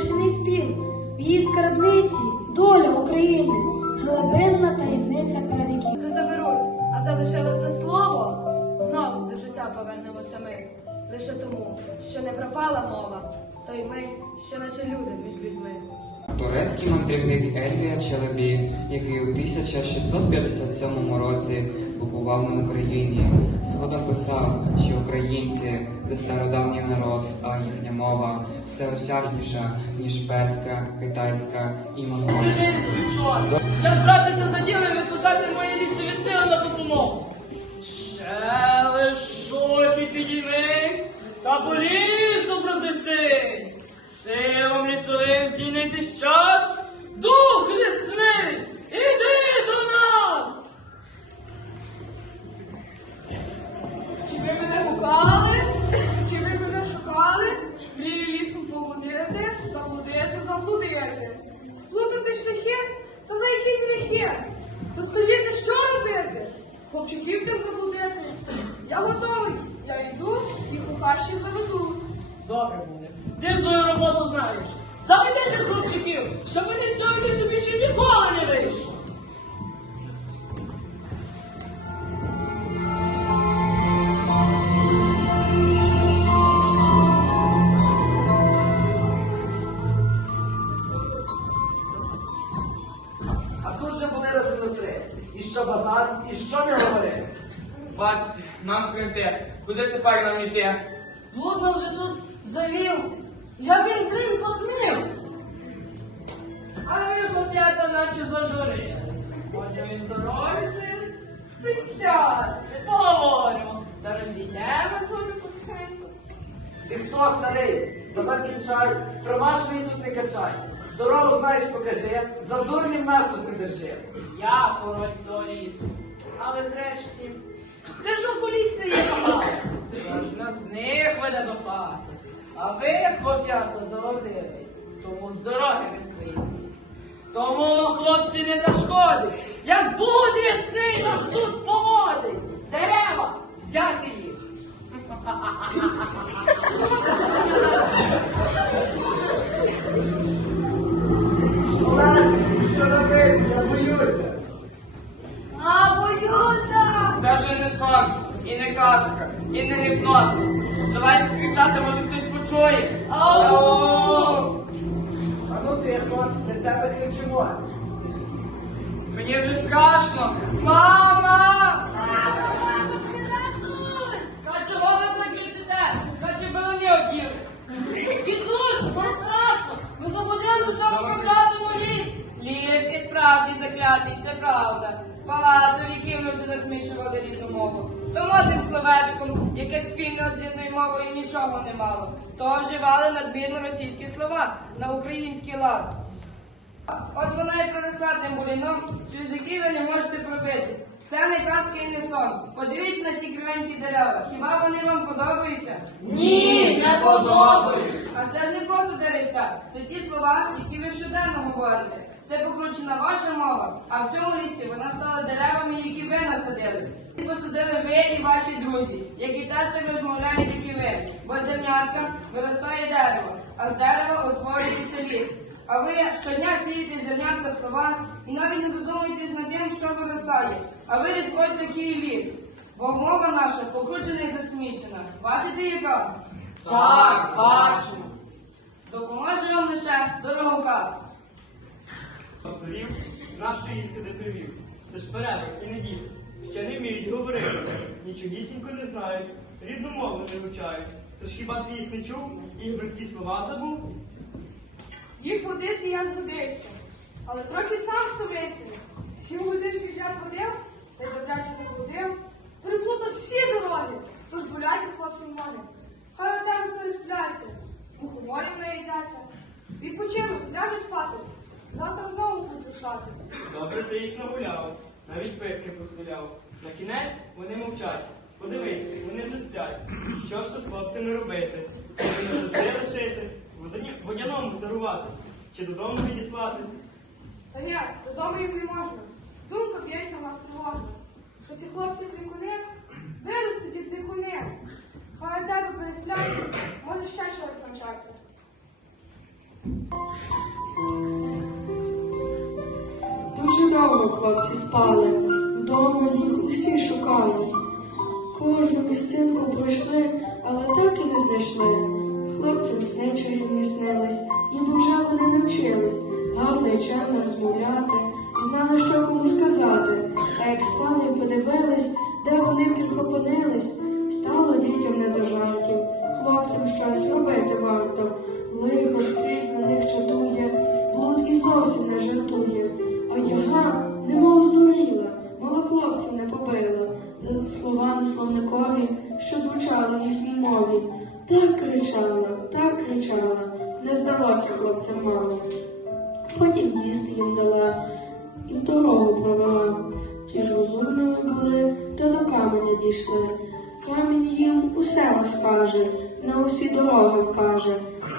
смачний спів. В її скарбниці доля України, глибинна таємниця правіків. Все заберуть, а залишилося слово. Знову до життя повернемося ми. Лише тому, що не пропала мова, то й ми, що наче люди між людьми. Турецький мандрівник Ельвія Челебі, який у 1657 році побував на Україні, згодом писав, що українці це стародавній народ, а їхня мова всеосяжніша, ніж перська, китайська і монгольська. Час братися за діло і викликати мої лісові сили на допомогу. Ще лиш очі підіймись, та по лісу рознесись. Силом лісовим здійнитись час, дух лісний, іди до нас. Чи ви мене гукали? Заблудити. Сплутати шляхи? Та за які шляхи? То скажіть, що робити? Хлопчиків тим заблудити? Я готовий. Я йду і у хащі заведу. Добре буде. Ти свою роботу знаєш. Заведете хлопчиків, щоб вони з цього собі ще ніколи не вийшли. Тут же були рази за три. І що базар, і що не говорив. Вась, нам крити. Куди тепер нам йти? Блудно вже тут завів. Як він, блін, посмів. А ви, хлоп'ята, наче зажурились. Може він здоровий знись? Спустяться, поговоримо. Та розійдемо з вами потихеньку. Ти хто старий? Базар кінчай, свої тут не качай. Дорогу знаєш, покажи, за дурнім нас не держи. Я король цього лісу. Але зрешті, стежок у лісі є мало. Кожна з них веде до хати. А ви, хлоп'ята, заводились, тому з дороги ви свої. Тому, хлопці, не зашкодить. Як буде ясний нас тут поводить. Дерева взяти їх. Олесь, що робити? Я боюся. А боюся. Це вже не сон, і не казка, і не гіпноз. Давайте кричати, може хтось почує. Ау! А ну тихо, не тебе кричимо. Мені вже страшно. Мама! Та чого ви так кричите? Та чи ви мені оділи? Дідусь, нам страшно! Ми заблудилися в цьому лісі! І справді заклятий, це правда. Багато віків люди засмічували рідну мову. Тому тим словечком, яке спільно з рідною мовою нічого не мало, то вживали надмірно російські слова на український лад. От вона і проросла тим буліном, через який ви не можете пробитись. Це не казка і не сон. Подивіться на ці кривенькі дерева. Хіба вони вам подобаються? Ні, не подобається. А це не просто деревця, це ті слова, які ви щоденно говорите. Це покручена ваша мова, а в цьому лісі вона стала деревами, які ви насадили. Посадили ви і ваші друзі, які теж так розмовляють, як і ви. Бо з зернятка виростає дерево, а з дерева утворюється ліс. А ви щодня сієте зернятка слова і навіть не задумуєтесь над тим, що виростає. А виріс ось такий ліс. Бо мова наша покручена і засмічена. Бачите, яка? Так, бачимо. Допоможе вам лише дороговказ. Повторів, нащо їх сюди привів? Це ж порядок і не діти. Ще не вміють говорити, нічогісінько не знають, рідну мову не вивчають. Тож хіба ти їх не чув і бридкі слова забув? Їх водити я згодився. Але трохи сам стомився. Сім годин підряд водив, та й добряче заблудив. Переплутав всі дороги, тож боляться хлопцям ноги. Хай у тебе переспляться, мухоморів наїдяться. Відпочинуть, ляжуть спати. Завтра знову будуть. Добре ти їх нагуляв, навіть писки постріляв. На кінець вони мовчать. Подивись, вони вже сплять. Що ж то з хлопцями робити? Чи не завжди лишити, водяному здарувати, чи додому відіслати? Та ні, додому їм не можна. Думка б'ється в нас тривожна. Що ці хлопці крикуни виростуть і крикуни. Хай у тебе переспляться, може ще щось навчаться. Дуже довго хлопці спали, вдома їх усі шукали. Кожну місцинку пройшли, але так і не знайшли. Хлопцям сни чарівні снились, ніби вже вони навчились гарно і чемно розмовляти, знали, що кому сказати. А як стали і подивились, де вони вдруг опинились, стало дітям не до жартів. Хлопцям щось робити варто. Лихо скрізь на них чатує, блуд і зовсім не жартує. Камінь їм усе розкаже, на усі дороги вкаже.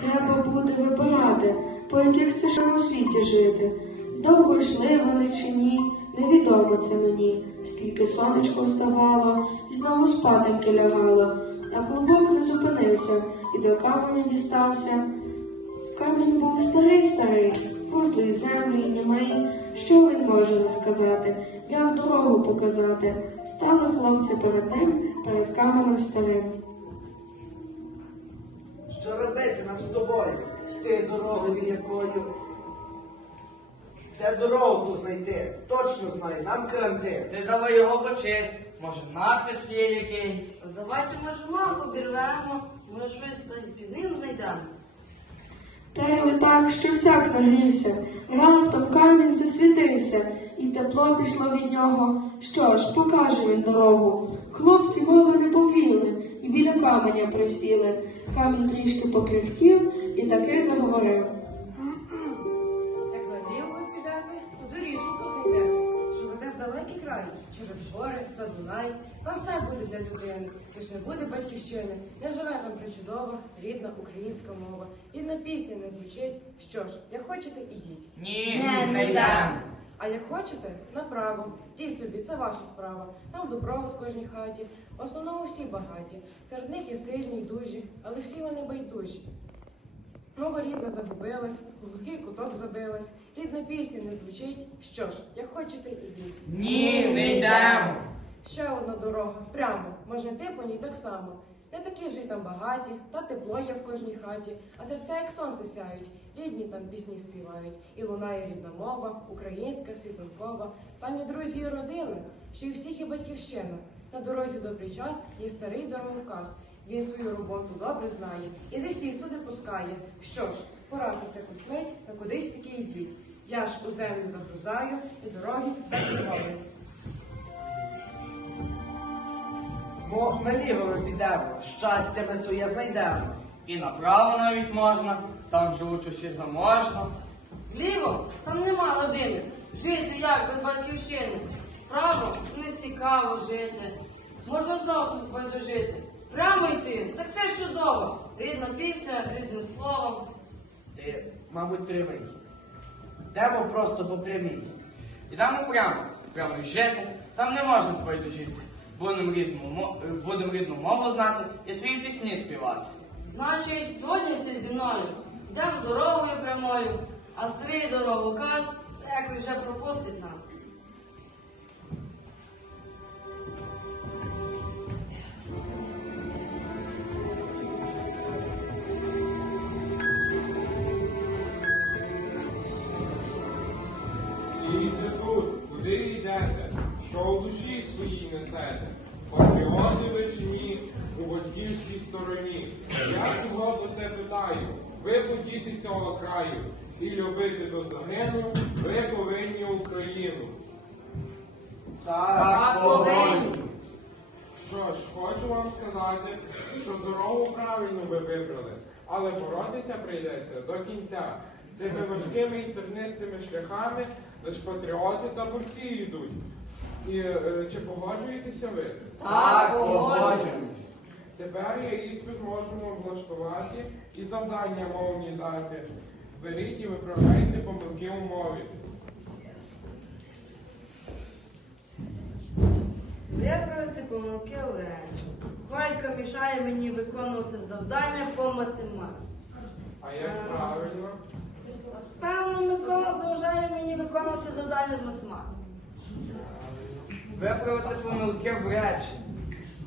Треба буде вибирати, по яких стежках у світі жити. Довго йшли вони чи ні, невідомо це мені, скільки сонечко вставало і знову спатеньки лягало, а клубок не зупинився і до каменя дістався. Камінь був старий старий, рослий землі і німий. Що він може розказати, як дорогу показати? Стали хлопці перед ним, перед каменем старим. Що робити нам з тобою? Йти дорогою якою? Де дорогу ту знайти? Точно знаю, нам кранти. Ти давай його почисть. Може надпис є якийсь. Давайте, може, лампу обірвемо, може, щось пізним знайдемо. Терли так, що всяк нагрівся, раптом камінь засвітився, і тепло пішло від нього. Що ж, покаже він дорогу. Хлопці мови не повіли, і біля каменя присіли. Камінь трішки покрихтів і таки заговорив. Як наліво ви підете, то доріженьку знайдете, що веде в далекий край, через гори, за Дунай. Там все буде для людини, лиш не буде батьківщини, не живе там причудова, рідна українська мова. Рідна пісня не звучить. Що ж, як хочете, ідіть. Ні, Не, не йдем. А як хочете, направо. Йдіть собі, це ваша справа. Там добробут в кожній хаті. В основному всі багаті. Серед них є сильні й дужі, але всі вони байдужі. Мова рідна загубилась, в глухий куток забилась, рідна пісня не звучить. Що ж, як хочете, ідіть. Ні, не йдемо. Ще одна дорога, прямо, можна йти по ній так само. Не такі вже й там багаті, та тепло є в кожній хаті, а серця як сонце сяють, рідні там пісні співають, і лунає рідна мова, українська, світанкова. Там є друзі і родини, що й всіх і батьківщина. На дорозі добрий час є старий дороговказ. Він свою роботу добре знає і не всіх туди пускає. Що ж, поратися кусмить, та кудись таки йдіть. Я ж у землю загрузаю і дороги закриваю. Мо наліво ми підемо, щастя ми своє знайдемо. І направо навіть можна, там живуть усі заможно. Зліво, там нема родини. Жити як без батьківщини. Право не цікаво жити. Можна зовсім збайдужити. Прямо йти, так це ж чудово. Рідна пісня, рідне слово. Ти, мабуть, прямий. Йдемо просто по прямій. Ідемо прямо, прямо й жити, там не можна спайдужити. Будемо рідну, е, рідну мову знати і свої пісні співати. Значить, згодяться зі мною. Йдемо дорогою прямою, а старий дороговказ, як вже пропустить нас. Стійте тут, куди йдете, що у душі своїй несете? Патріоти ви чи ні у батьківській стороні? Я чого про це питаю? Ви подіти цього краю і любити до загину, ви повинні Україну. Так, повинні. Що ж, хочу вам сказати, що дорогу правильно ви вибрали, але боротися прийдеться до кінця. Цими важкими і тернистими шляхами лише патріоти та борці йдуть. І е, чи погоджуєтеся ви? Так, погоджуємось. Тепер я іспит можемо влаштувати і завдання мовні дати. Беріть і виправляйте помилки у мові. Виправити помилки у речі. Колька мішає мені виконувати завдання по математиці. А як правильно? Певно, Микола заважає мені виконувати завдання з математики. Виправити помилки в речі.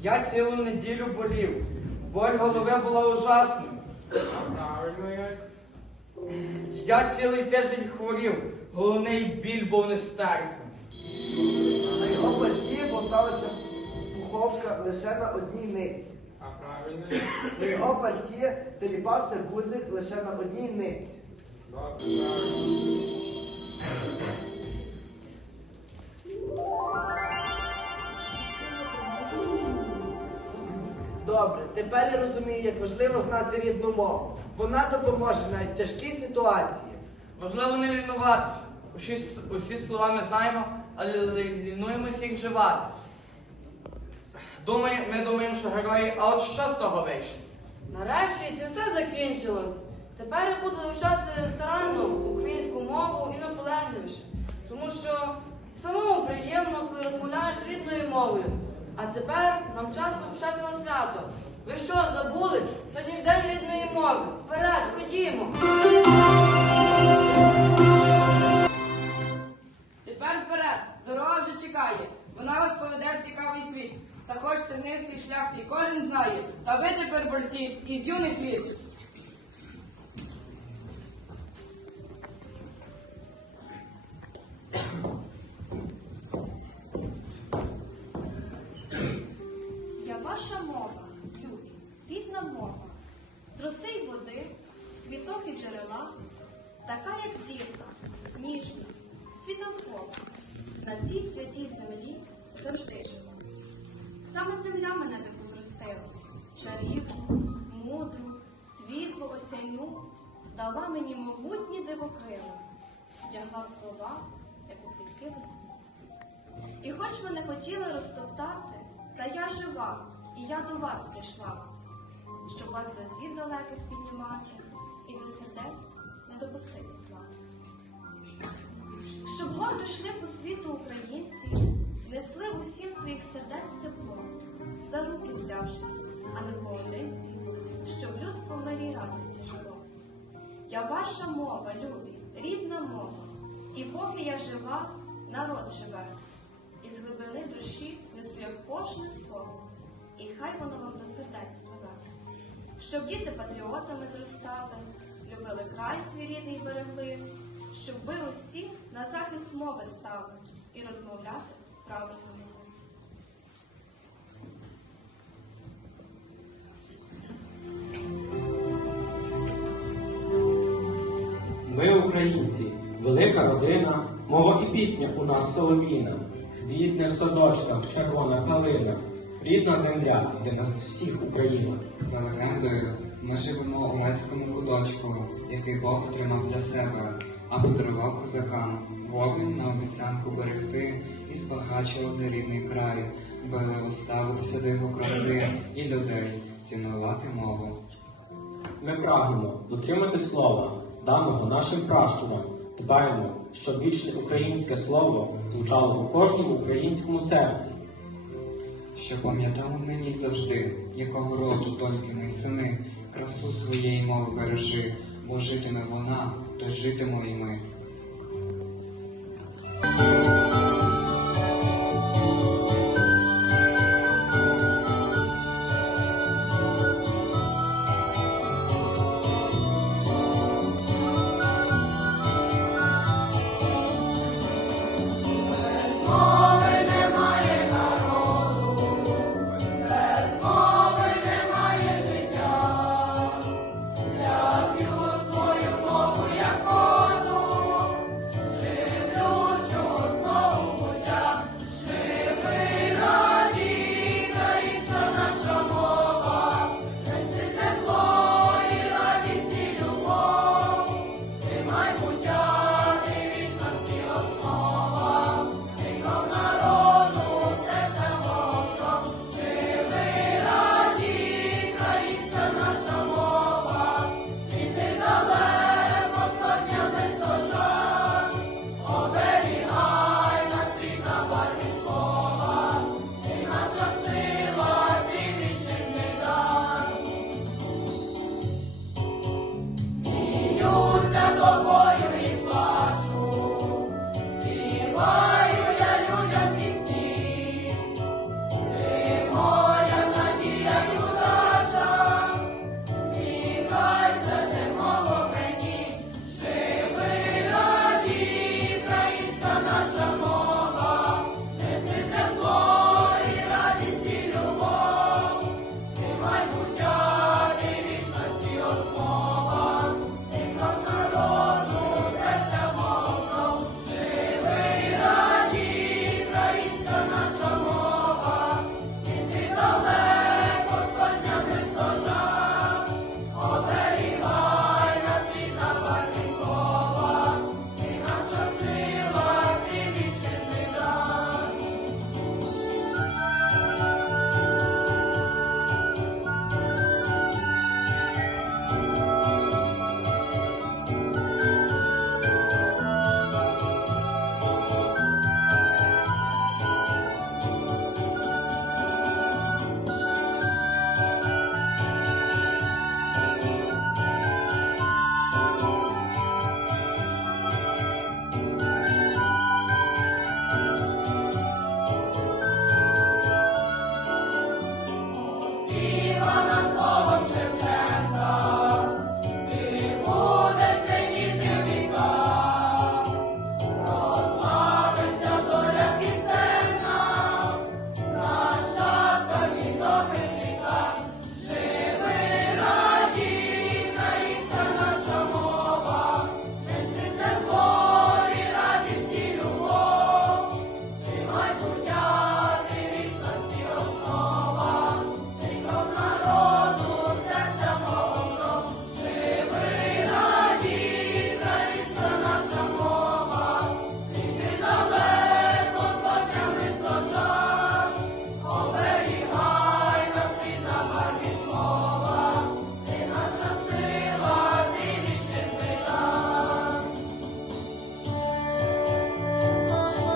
Я цілу неділю болів. Боль голови була ужасною. А правильно як? Я цілий тиждень хворів. Головний біль був нестерпний. На його пальті поставиться пуховка лише на одній нитці. А правильно? На його пальті теліпався гудзик лише на одній нитці. Добре, правильно. Добре, тепер я розумію, як важливо знати рідну мову. Вона допоможе навіть в тяжкій ситуації. Важливо не лінуватися. Усі, усі слова ми знаємо, але лі- лінуємося їх вживати. Думає, ми думаємо, що герої, а от що з того вийшло? Нарешті це все закінчилось. Тепер я буду вивчати старанно українську мову і наполегливіше. Тому що самому приємно, коли розмовляєш рідною мовою. А тепер нам час поспішати на свято. Ви що, забули? Сьогодні ж день рідної мови. Вперед, ходімо. Тепер вперед, дорога вже чекає. Вона вас поведе в цікавий світ. Та хоч тернивський шлях свій кожен знає. Та ви тепер борці із юних літ. Саме земля мене таку зростила, чарівну, мудру, світлу осяйну, дала мені могутні дивокрила, вдягла в слова, як у квітки весну. І хоч мене хотіли розтоптати, та я жива, і я до вас прийшла, щоб вас до зір далеких піднімати і до сердець не допустити зла. Щоб гордо йшли по світу українці, несли усім своїх сердець тепло, за руки взявшись, а не поодинці, щоб людство в мирі радості жило. Я ваша мова, любі, рідна мова, і поки я жива, народ живе. Із глибини душі несу я кожне слово, і хай воно вам до сердець пливе. Щоб діти патріотами зростали, любили край свій рідний берегли, щоб ви усі на захист мови стали і розмовляти могли. Ми українці, велика родина, мова і пісня у нас солов'їна. Квітне в садочках червона калина, рідна земля для нас всіх Україна. За легендою, ми живемо у леському куточку, який Бог тримав для себе, а подарував козакам в обмін на обіцянку берегти і збагачувати рідний край, дбайливо ставитися до його краси і людей, цінувати мову. Ми прагнемо дотримати слова, даного нашим пращурам. Дбаємо, щоб вічне українське слово звучало у кожному українському серці. Що пам'ятали нині завжди, якого роду доньки ми сини, красу своєї мови бережи, бо житиме вона, то житимо і ми.